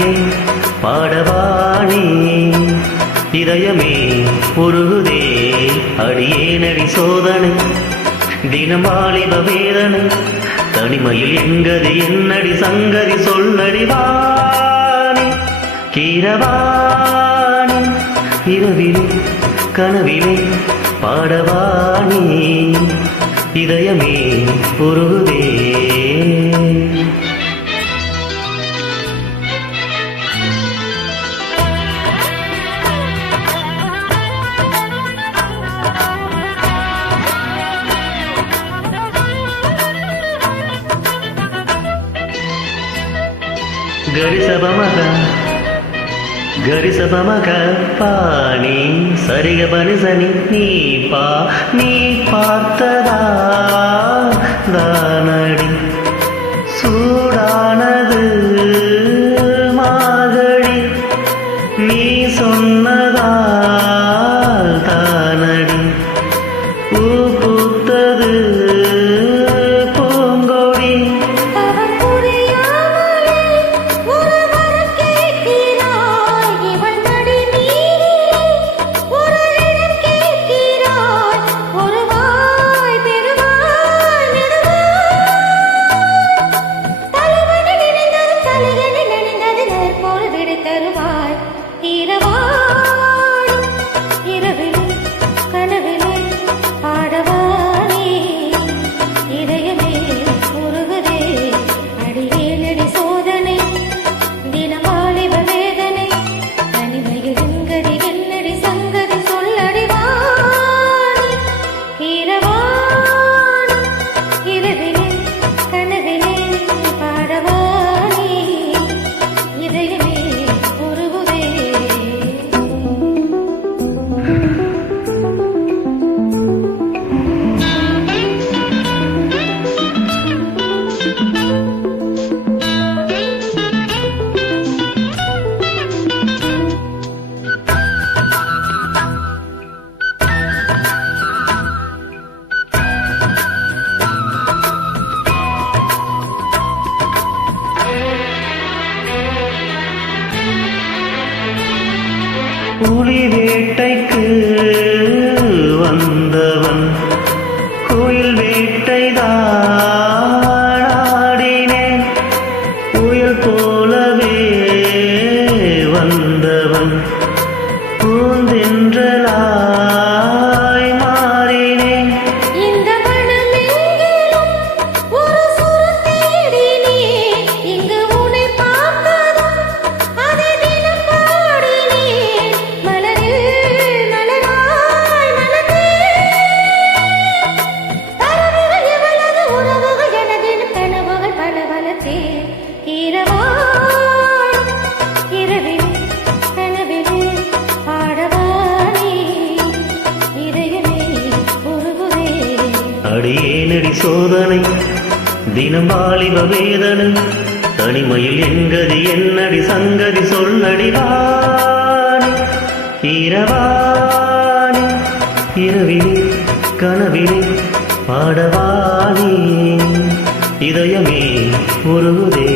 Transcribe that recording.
கனவிலே பாடவானே இதயமே உருகுதே அடியேனடி சோதனை தினம் வாலிப வேதனை தனிமையில் எங்கது என்னடி சங்கதி சொல்லடி வாணி கீரவாணி இரவிலே கனவிலே பாடவானே இதயமே உருகுதே గరిసబమగ పాణి సరిగ బనిసని நீ பார்த்ததா தானடி சூடானது மாகழி நீ சொன்னதால் தானடி பூ பூத்தது பூங்கொடி புலி வேட்டைக்கு வந்தவன் கோயில் வேட்டைதான் ஆடினேன் புயல் போலவே வந்தவன் பூந்தென்றலாய் மாறினேன் அடியேனடி சோதனை தினம் வாலிப வேதனை தனிமையில் எங்கதி என்னடி சங்கதி சொல்லடி வாணி இரவாணி இரவிலே கனவிலே பாடவானே இதயமே உருகுதே